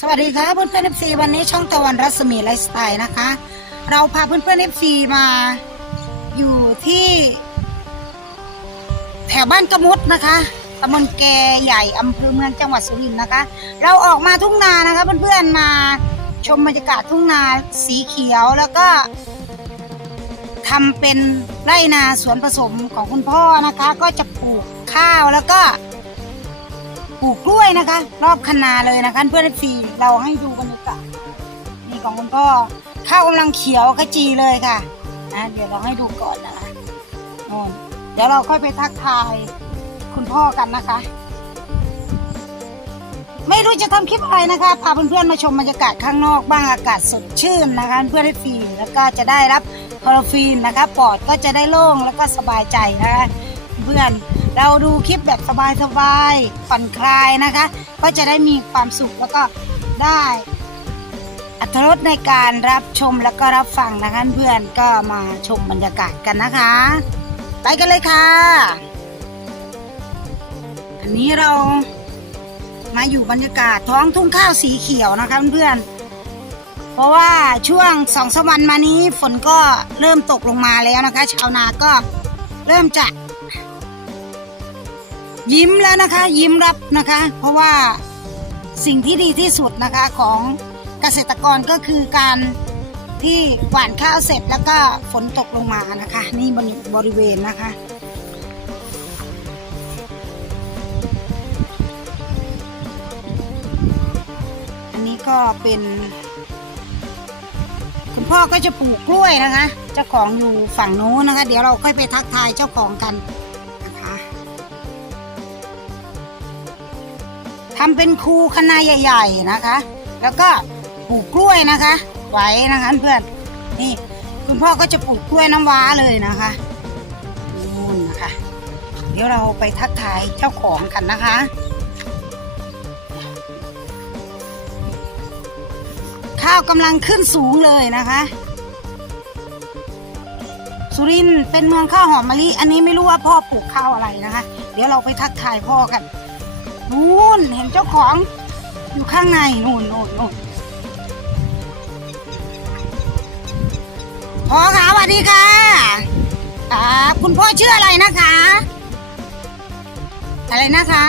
สวัสดีค่ะเพื่อนเพื่อนเอฟซีวันนี้ช่องตะวันรัศมีไลฟ์สไตล์นะคะ เราพาเพื่อนเพื่อนเอฟซีมาอยู่ที่ แถวบ้านกระมุดนะคะตำบลแกใหญ่อำเภอเมืองจังหวัดสุรินทร์นะคะ เราออกมาทุ่งนานะคะ เพื่อนๆมาชมบรรยากาศทุ่งนาสีเขียวแล้วก็ทำเป็นไร่นาสวนผสมของคุณพ่อนะคะ ก็จะปลูกข้าวแล้วก็ ปลูกกล้วยนะคะ รอบคันนาเลยนะคะ เพื่อนฟีเราให้ดูบรรยากาศนี่ของคุณพ่อข้าวกำลังเขียวขจีเลยค่ะนะเดี๋ยวเราให้ดูก่อนนะคะน่นเดี๋ยวเราค่อยไปทักทายคุณพ่อกันนะคะ ไม่รู้จะทำคลิปอะไรนะคะพาเพื่อนๆมาชมบรรยากาศข้างนอกบ้างอากาศสดชื่นนะคะ เพื่อนได้ฟีแล้วก็จะได้รับคลอโรฟีนนะคะปอดก็จะได้โล่งแล้วก็สบายใจนะคะเพื่อน เราดูคลิปแบบสบายๆผ่อนคลายนะคะ ก็จะได้มีความสุขแล้วก็ได้อัตรสในการรับชมแล้วก็รับฟังนะคะเพื่อนก็มาชมบรรยากาศกันนะคะ ไปกันเลยค่ะ อันนี้เรามาอยู่บรรยากาศท้องทุ่งข้าวสีเขียวนะคะเพื่อนเพราะว่าช่วงสองสวันมานี้ฝนก็เริ่มตกลงมาแล้วนะคะ ชาวนาก็เริ่มจะ ยิ้มแล้วนะคะ ยิ้มรับนะคะ เพราะว่าสิ่งที่ดีที่สุดนะคะของเกษตรกรก็คือการที่หว่านข้าวเสร็จแล้วก็ฝนตกลงมานะคะ นี่บริบรเวณนะคะ อันนี้ก็เป็น คุณพ่อก็จะปลูกกล้วยนะคะ เจ้าของอยู่ฝั่งโน้นนะคะ เดี๋ยวเราค่อยไปทักทายเจ้าของกัน ทำเป็นคูคณะใหญ่ๆนะคะ แล้วก็ปลูกกล้วยนะคะ ไว้นะคะเพื่อนนี่คุณพ่อก็จะปลูกกล้วยน้ำว้าเลยนะคะนู่นนะคะ เดี๋ยวเราไปทักทายเจ้าของกันนะคะข้าวกำลังขึ้นสูงเลยนะคะ สุรินเป็นเมืองข้าวหอมมะลิ อันนี้ไม่รู้ว่าพ่อปลูกข้าวอะไรนะคะ เดี๋ยวเราไปทักทายพ่อกัน นู่นเห็นเจ้าของ อยู่ข้างในนู่นนู่นนู่นพ่อคะสวัสดีค่ะคุณพ่อชื่ออะไรนะคะ อะไรนะคะ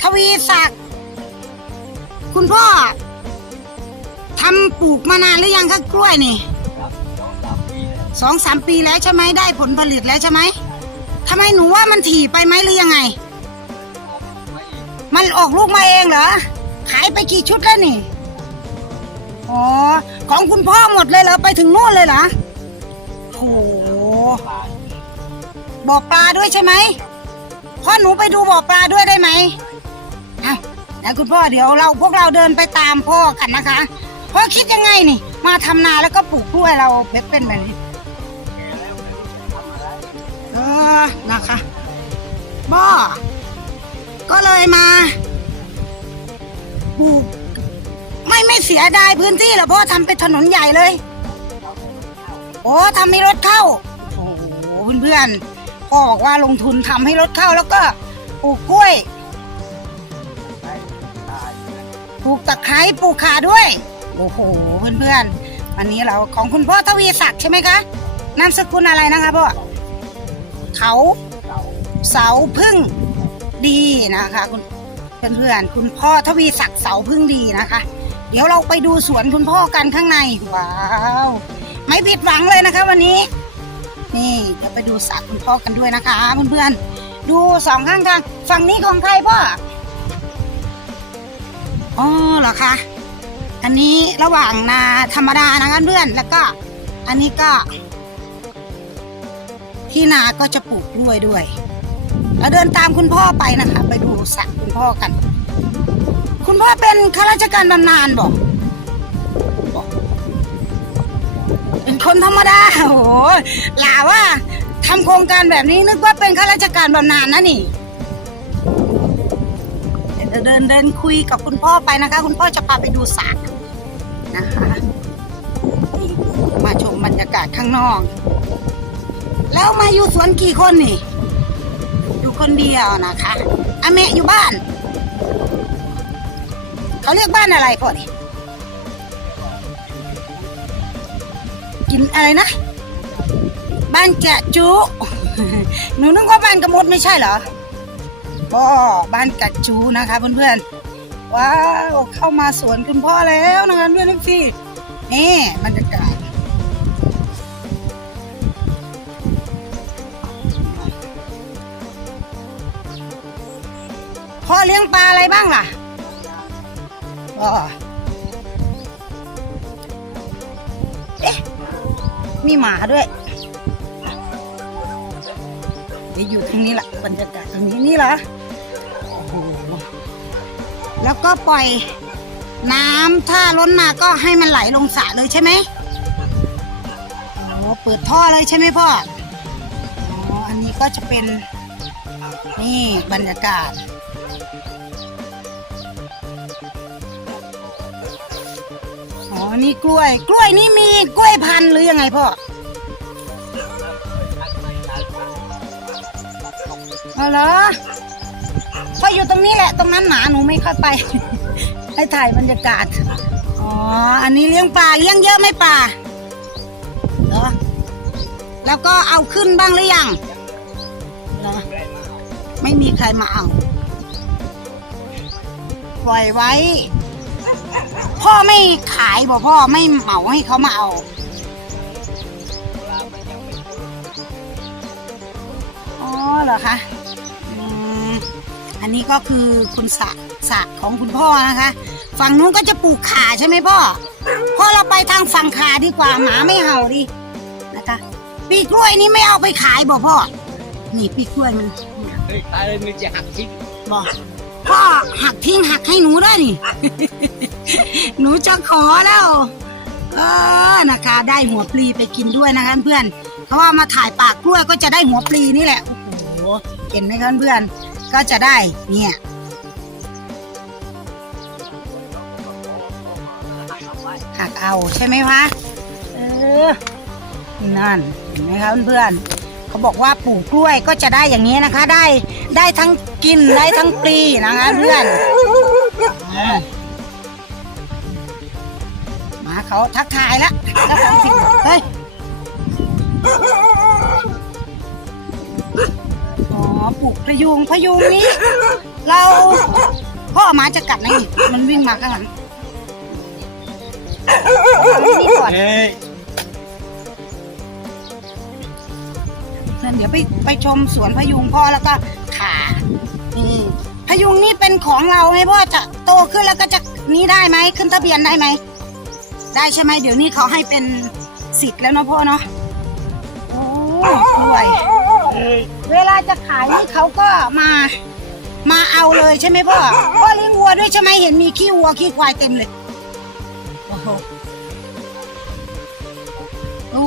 ทวีศักดิ์คุณพ่อทำปลูกมานานหรือยังคะกล้วยนี่สองสามปีแล้วใช่ไหมได้ผลผลิตแล้วใช่ไหมทำไมหนูว่ามันถี่ไปไหมหรือยังไง มันออกลูกมาเองเหรอ ขายไปกี่ชุดแล้วนี่ อ๋อ ของคุณพ่อหมดเลยเหรอ ไปถึงนู่นเลยเหรอโหบ่อปลาด้วยใช่ไหมพ่อหนูไปดูบ่อปลาด้วยได้ไหมอ้าแล้วคุณพ่อเดี๋ยวเราพวกเราเดินไปตามพ่อกันนะคะพ่อคิดยังไงนี่ มาทำนาแล้วก็ปลูกกล้วยเราเป็นเป็นแบบนี้เออนะคะบ่อ ก็เลยมาปลูกไม่ไม่เสียดายพื้นที่หรอกเพราะว่าทำเป็นถนนใหญ่เลย โอ้ทำให้รถเข้า โอ้โหเพื่อนๆพ่อบอกว่าลงทุนทำให้รถเข้าแล้วก็ปลูกกล้วยปลูกตะไคร้ปลูกขาด้วย โอ้โหเพื่อนๆวันนี้เราของคุณพ่อทวีศักดิ์ใช่ไหมคะนามสกุลอะไรนะคะพ่อเขาเสาพึ่ง ดีนะคะ คุณเพื่อนๆคุณพ่อทวีศักดิ์เสาพึ่งดีนะคะ เดี๋ยวเราไปดูสวนคุณพ่อกันข้างในว้าวไม่ผิดหวังเลยนะคะ วันนี้ นี่เดี๋ยวไปดูสระคุณพ่อกันด้วยนะคะ เพื่อนๆดูสองข้างทางฝั่งนี้ของใครพ่ออ๋อเหรอคะอันนี้ระหว่างนาธรรมดานะคะเพื่อนแล้วก็ อันนี้ก็ ที่นาก็จะปลูกกล้วยด้วย เราเดินตามคุณพ่อไปนะคะ ไปดูสระคุณพ่อกัน คุณพ่อเป็นข้าราชการบำนาญบอกเป็นคนธรรมดาโอ้โหหล่าว่าทำโครงการแบบนี้นึกว่าเป็นข้าราชการบำนาญนะนี่เดินเดินคุยกับคุณพ่อไปนะคะ คุณพ่อจะพาไปดูสระนะคะมาชมบรรยากาศข้างนอก แล้วมาอยู่สวนกี่คนนี่ คนเดียวนะคะอาเมะอยู่บ้าน เขาเรียกบ้านอะไรพ่อนี่กินอะไรนะ บ้านแกะจุหนูนึกว่าบ้านกระมดไม่ใช่เหรอก็บ้านกะจูนะคะเพื่อนๆว้าวเข้ามาสวนคุณพ่อแล้วนะคะเพื่อนทุกที่นี่บรรย พ่อเลี้ยงปลาอะไรบ้างล่ะก็เอ๊ะมีหมาด้วยเดี๋ยวอยู่ตรงนี้แหละบรรยากาศตรงนี้นี่เหรอโอ้โหแล้วก็ปล่อยน้ำถ้าล้นมาก็ให้มันไหลลงสระเลยใช่ไหมโอ้เปิดท่อเลยใช่ไหมพ่ออ๋ออันนี้ก็จะเป็นนี่บรรยากาศ นี่กล้วย กล้วยนี่มีกล้วยพันธุ์หรือยังไงพ่อเอาเหรอพ่ออยู่ตรงนี้แหละ ตรงนั้นหมาหนูไม่เข้าไป ให้ถ่ายบรรยากาศ อ๋อ อันนี้เลี้ยงปลาเลี้ยงเยอะไหมปลาเหรอ แล้วก็เอาขึ้นบ้างหรือยังเหรอ ไม่มีใครมาเอา ปล่อยไว้ พ่อไม่ขายบอกพ่อไม่เหมาให้เขามาเอา อ๋อเหรอคะอืมอันนี้ก็คือคุณสระสระของคุณพ่อนะคะ ฝั่งนู้นก็จะปลูกขาใช่ไหมพ่อ พ่อเราไปทางฝั่งขาดีกว่าหมาไม่เห่าดินะคะ ปีกล้วยนี้ไม่เอาไปขายบอกพ่อ นี่ปีกล้วยมันเฮ้ยตายเลยมันจะหักทิ้งบอกพ่อหักทิ้งหักให้หนูได้นี่ หนูจะขอแล้ว เออนะคะ ได้หัวปลีไปกินด้วยนะคะเพื่อนเพราะว่ามาถ่ายปากกล้วยก็จะได้หัวปลีนี่แหละโอ้โหเห็นไหมคะเพื่อนก็จะได้เนี่ยหักเอาใช่ไหมคะเออนั่นเห็นไหมคะเพื่อนเขาบอกว่าปลูกกล้วยก็จะได้อย่างนี้นะคะ ได้ได้ทั้งกินได้ทั้งปลีนะคะเพื่อน เขาทักทายแล้วแล้วฟังสิเฮ้ยอ๋อปลูกพยุงพยุงนี้ เราพ่อหมาจะกัดนะนี่มันวิ่งมาข้างหลังเอานี่ก่อนเฮ้ยงั้นเดี๋ยวไปไปชมสวนพยุงพ่อแล้วก็ขานี่พยุงนี่เป็นของเราไงพ่อจะโตขึ้นแล้วก็จะนี้ได้ไหมขึ้นทะเบียนได้ไหม ได้ใช่ไหมเดี๋ยวนี้เขาให้เป็นสิทธิ์แล้วเนาะพ่อเนาะโอ้กล้วยเฮ้ยเวลาจะขายนี่เขาก็มามาเอาเลยใช่ไหมพ่อพ่อเลี้ยงวัวด้วยใช่ไหมเห็นมีขี้วัวขี้ควายเต็มเลยโอ้โหโอ้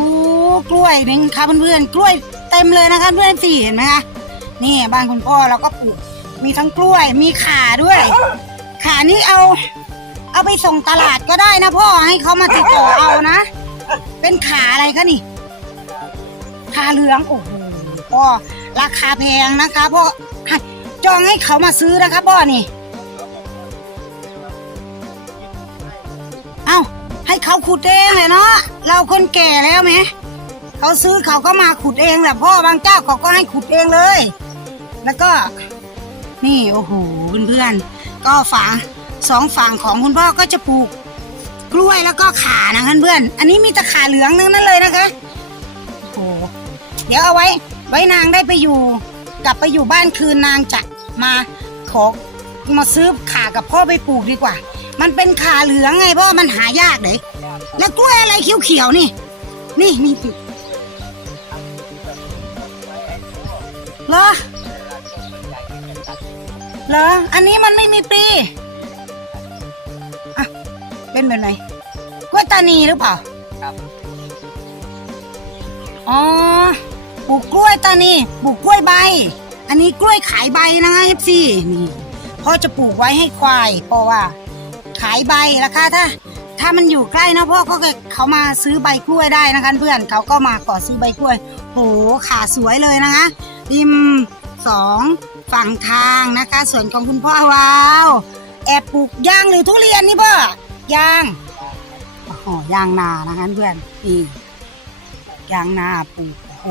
กล้วยนี่ค่ะเพื่อนๆกล้วยเต็มเลยนะคะเพื่อนสี่เห็นไหมคะนี่บ้านคุณพ่อเราก็ปลูกมีทั้งกล้วยมีขาด้วยขานี่เอา เอาไปส่งตลาดก็ได้นะพ่อให้เขามาติดต่อเอานะ เป็นขาอะไรคะนี่ ขาเหลืองโอ้โหพ่อราคาแพงนะคะพ่อจองให้เขามาซื้อนะคะพ่อนี่ เอ้าให้เขาขุดเองเลยเนาะเราคนแก่แล้วไหมเขาซื้อเขาก็มาขุดเองแหละพ่อบางเจ้าเขาก็ให้ขุดเองเลย แล้วก็ นี่โอ้โหเพื่อนๆก็ฝา สองฝั่งของคุณพ่อก็จะปลูกกล้วยแล้วก็ขานะเพื่อนอันนี้มีแต่ขาเหลืองทั้งนั้นเลยนะคะโอ้โหเดี๋ยวเอาไว้ ไว้นางได้ไปอยู่ กลับไปอยู่บ้านคืนนางจะมาขอมาซื้อขากับพ่อไปปลูกดีกว่า มันเป็นขาเหลืองไงพ่อมันหายากเลยแล้วกล้วยอะไรเขียวๆนี่ นี่มีติดเหรอเหรออันนี้มันไม่มีปี เป็นแบบไหนกล้วยตานีหรือเปล่าครับอ๋อปลูกกล้วยตานีปลูกกล้วยใบ อันนี้กล้วยขายใบนะคะเอฟซีนี่พ่อจะปลูกไว้ให้ควาย เพราะว่า ขายใบราคาถ้า ถ้ามันอยู่ใกล้นะพ่อก็เขามาซื้อใบกล้วยได้นะคะเพื่อนเขาก็มาขอซื้อใบกล้วยโหขาสวยเลยนะคะริมสองฝั่งทางนะคะ ส่วนของคุณพ่อว้าว แอบปลูกยางหรือทุเรียนนี่พ่อ ยางโอ๋อยางนานะคะเพื่อนนี่ยางนาปลูกโอ้โห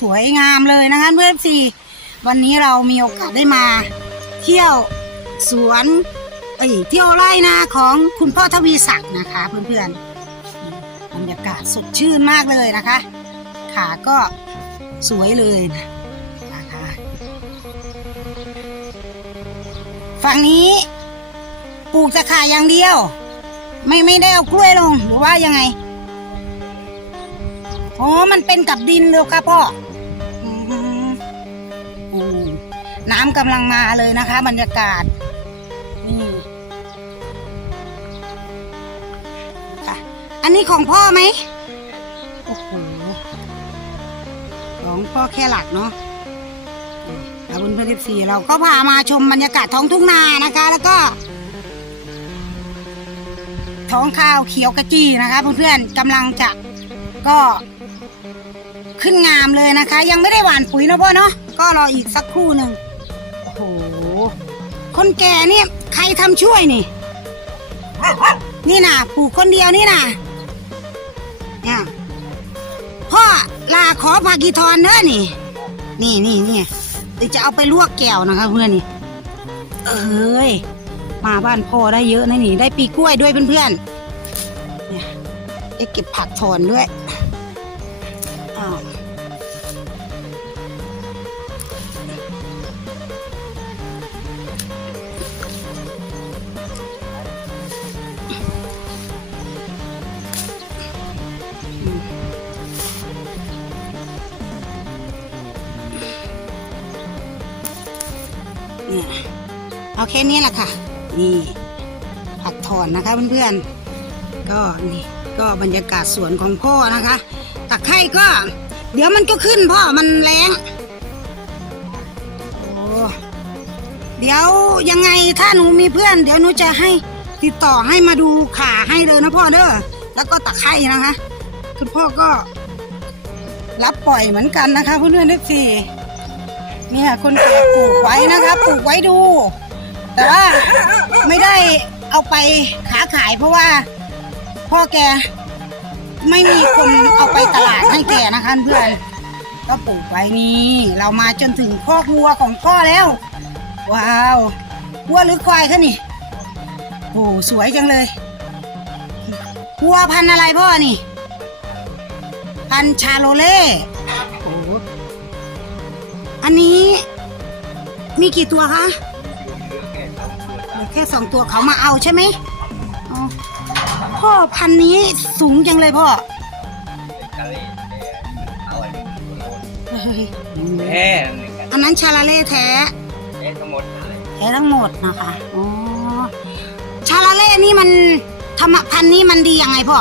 สวยงามเลยนะคะเพื่อนสี่วันนี้เรามีโอกาสได้มา เที่ยวสวนเอ้ยเที่ยวไร่นาของคุณพ่อทวีศักดิ์นะคะ เพื่อนๆบรรยากาศสดชื่นมากเลยนะคะ ขาก็สวยเลยนะนะคะฝั่งนี้ปลูกจะขายอย่างเดียว ไม่ไม่ได้เอากล้วยลงหรือว่ายังไงอ๋อมันเป็นกับดินเลยครับพ่ออน้ำกำลังมาเลยนะคะ บรรยากาศนี่ค่ะ อันนี้ของพ่อไหมโอ้โหของพ่อแค่หลักเนาะแล้วเพื่อนๆทีเราก็พามาชมบรรยากาศท้องทุ่งนานะคะ แล้วก็ ท้องข้าวเขียวกระจีนะคะเพื่อนๆกำลังจะก็ขึ้นงามเลยนะคะ ยังไม่ได้หว่านปุ๋ยนะพ่อเนาะก็รออีกสักครู่หนึ่งโอ้โหคนแก่เนี่ยใครทำช่วยนี่ นี่นะปลูกคนเดียวนี่นะเนี่ยพ่อลาขอภากีทอนเนอะนี่ นี่นี่นี่เดี๋ยวจะเอาไปลวกแก้วนะคะเพื่อนนี่เอ้ย มาบ้านพ่อได้เยอะนะนี่ได้ปีกล้วยด้วยเพื่อนๆเนี่ยได้เก็บผักถอนด้วยอ้าวเนี่ยเอาแค่นี้แหละค่ะ นี่ผักถอนนะคะเพื่อนๆก็นี่ก็บรรยากาศสวนของพ่อนะคะตะไคร่ก็ เดี๋ยวมันก็ขึ้นพ่อมันแรงโอ้เดี๋ยวยังไงถ้าหนูมีเพื่อน เดี๋ยวหนูจะให้ติดต่อให้มาดูขาให้เลยนะพ่อเด้อแล้วก็ตะไคร่นะคะคุณพ่อก็รับปล่อยเหมือนกันนะคะเพื่อนๆทุกทีเนี่ยคนแก่ปลูกไว้นะคะปลูกไว้ดู แต่ว่าไม่ได้เอาไปขาขายเพราะว่าพ่อแกไม่มีคนเอาไปตลาดให้แกนะคะเพื่อนก็ปลูกไว้นี่เรามาจนถึงคอกวัวของพ่อแล้ว ว้าววัวหรือควายคะนี่โอ้สวยจังเลยวัวพันอะไรพ่อนี่ พันชาโลเล่โอ้อันนี้มีกี่ตัวคะ ค่สองตัวเขามาเอาใช่ไหมอ๋อพ่อพันธุ์นี้สูงจังเลยพ่อเฮ้ยแม่หนึ่งกันอันนั้นชาลาเล่แท้แม่ทั้งหมดเลยแท้ทั้งหมดนะคะอ๋อชาลาเล่นี่มันธรรมพันธุ์นี้มันดียังไงพ่อ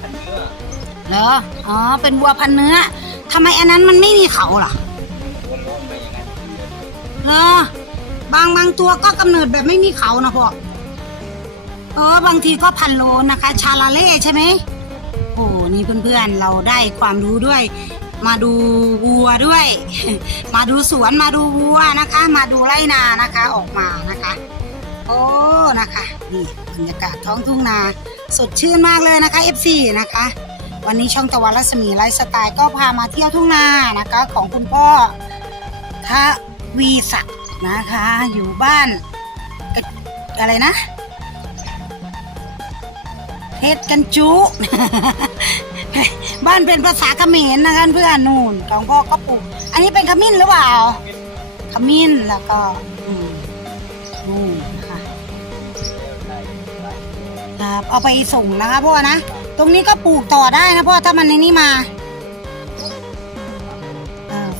พันเนื้อเหรออ๋อ เป็นวัวพันธุ์เนื้อทำไมอันนั้นมันไม่มีเขาล่ะตัวร้อนไปอย่างนั้นเหรอ บางบางตัวก็กำเนิดแบบไม่มีเขานะพ่ออ๋อบางทีก็พันโลนะคะ ชาลาเล่ใช่ไหมโอ้นี่เพื่อนๆเราได้ความรู้ด้วย มาดูวัวด้วย มาดูสวนมาดูวัวนะคะ มาดูไร่นานะคะออกมานะคะโอ้นะคะนี่บรรยากาศท้องทุ่งนา สดชื่นมากเลยนะคะ FC นะคะ วันนี้ช่องตะวันรัศมีไลฟ์สไตล์ก็พามาเที่ยวทุ่งนานะคะ ของคุณพ่อทวีศักดิ์ นะคะ อยู่บ้านอะไรนะ เพชรกันจุ บ้านเป็นภาษาเขมรนะคะเพื่อนนู่นของพ่อก็ปลูก อันนี้เป็นขมิ้นหรือเปล่า ขมิ้นแล้วก็นู่นนะคะครับเอาไปส่งนะคะพ่อนะ ตรงนี้ก็ปลูกต่อได้นะพ่อถ้ามันในนี้มา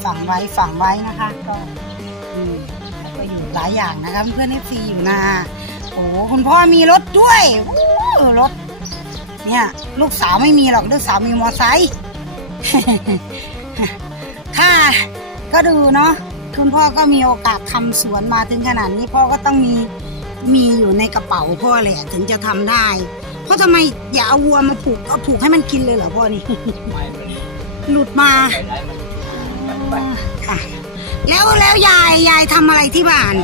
ฝังไว้ฝังไว้นะคะก็ หลายอย่างนะคะเพื่อนเอฟซีอยู่นาโอ้คุณพ่อมีรถด้วยโอ้รถเนี่ยลูกสาวไม่มีหรอกลูกสาวมีมอไซค์ค่ะ ก็ดูเนาะคุณพ่อก็มีโอกาสทำสวนมาถึงขนาดนี้พ่อก็ต้องมีมีอยู่ในกระเป๋าพ่อแหละถึงจะทำได้เพราะทำไมอย่าเอาวัวมาผูกเอาผูกให้มันกินเลยเหรอพ่อนี่ไม่มันหลุดมาไปได้มันค่ะ แล้วแล้วยายยายทำอะไรที่บ้าน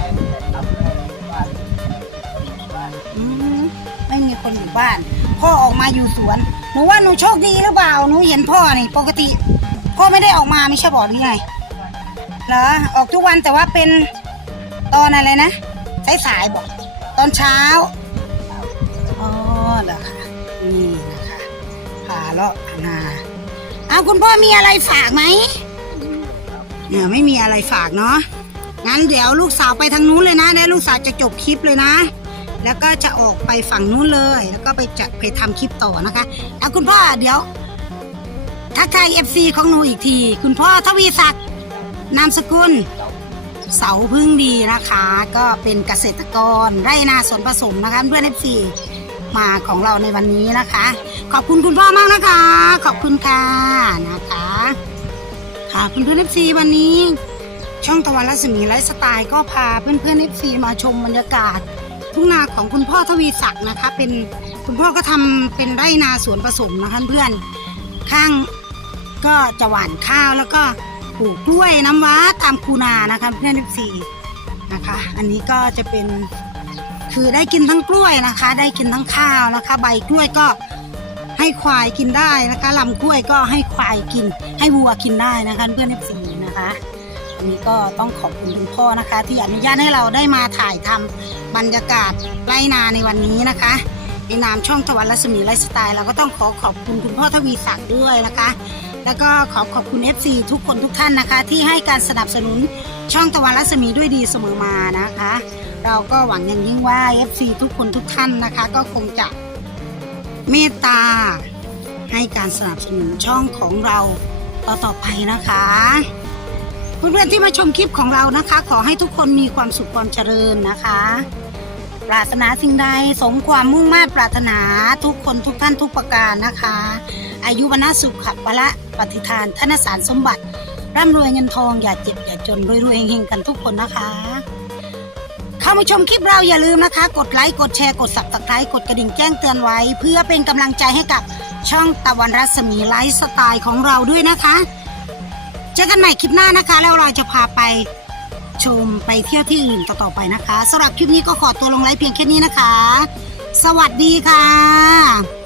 ได้อืมไม่มีคนอยู่บ้าน พ่อออกมาอยู่สวนหนูว่าหนูโชคดีหรือเปล่าหนูเห็นพ่อนี่ปกติ พ่อไม่ได้ออกมาไม่ใช่บอกหรือไงเหรอออกทุกวันแต่ว่าเป็นตอนอะไรนะสายๆบอกตอนเช้าอ๋อเหรอคะนี่นะคะผาเลาะนาเอาคุณพ่อมีอะไรฝากไหม เนี่ยไม่มีอะไรฝากเนาะงั้นเดี๋ยวลูกสาวไปทางนู้นเลยนะแล้วลูกสาวจะจบคลิปเลยนะ แล้วก็จะออกไปฝั่งนู้นเลย แล้วก็ไปจะไปทำคลิปต่อนะคะ แล้วคุณพ่อเดี๋ยวทักทายเอฟซีของหนูอีกที คุณพ่อทวีศักดิ์นามสกุลเสาพึ่งดีนะคะ ก็เป็นเกษตรกรไร่นาสวนผสมนะคะ เพื่อนเอฟซีมาของเราในวันนี้นะคะ ขอบคุณคุณพ่อมากนะคะ ขอบคุณค่ะนะคะ เพื่อนเอฟซีวันนี้ ช่องตะวันรัศมีไลฟ์สไตล์ก็พาเพื่อนๆเอฟซีมาชมบรรยากาศ ทุ่งนาของคุณพ่อทวีศักดิ์นะคะ เป็นคุณพ่อก็ทำเป็นไร่นาสวนผสมนะคะเพื่อนข้างก็จะหว่านข้าวแล้วก็ปลูกกล้วยน้ำว้าตามคูนานะคะเพื่อนเอฟซีนะคะ อันนี้ก็จะเป็นคือได้กินทั้งกล้วยนะคะ ได้กินทั้งข้าวนะคะ ใบกล้วยก็ ให้ควายกินได้นะคะลำกล้วยก็ให้ควายกิน ให้วัวกินได้นะคะเพื่อนเอฟซีนะคะันนี้ก็ต้องขอบคุณคุณพ่อนะคะ ที่อนุญาตให้เราได้มาถ่ายทำบรรยากาศไรนาในวันนี้นะคะในนามช่องตะวันรัศมีไลฟ์สไตล์เราก็ต้องขอขอบคุณคุณพ่อทวีศักดิ์ด้วยนะคะ แล้วก็ขอขอบคุณ FC ทุกคนทุกท่านนะคะ ที่ให้การสนับสนุนช่องตะวันรัศมีด้วยดีเสมอมานะคะ เราก็หวังอย่างยิ่งว่า FC ทุกคนทุกท่านนะคะ ก็คงจะ เมตตา ให้การสนับสนุนช่องของเราต่อต่อไปนะคะเพื่อนๆที่มาชมคลิปของเรานะคะ ขอให้ทุกคนมีความสุขความเจริญนะคะ ปรารถนาสิ่งใดสมความมุ่งมา่ปรารถนาทุกคนทุกท่านทุกประการนะคะ อายุวนาสุขภละปฏิทานธนสารสมบัติร่ำรวยเงินทองอย่าเจ็บอย่าจนรวยๆเฮงๆกันทุกคนนะคะ เข้ามาชมคลิปเราอย่าลืมนะคะ กดไลค์กดแชร์กดซับสไครต์กดกระดิ่งแจ้งเตือนไว้ เพื่อเป็นกำลังใจให้กับช่องตะวันรัศมีไลฟ์สไตล์ของเราด้วยนะคะ เจอกันใหม่คลิปหน้านะคะ แล้วเราจะพาไปชมไปเที่ยวที่อื่นต่อๆไปนะคะสำหรับคลิปนี้ก็ขอตัวลงไลฟ์เพียงแค่นี้นะคะ สวัสดีค่ะ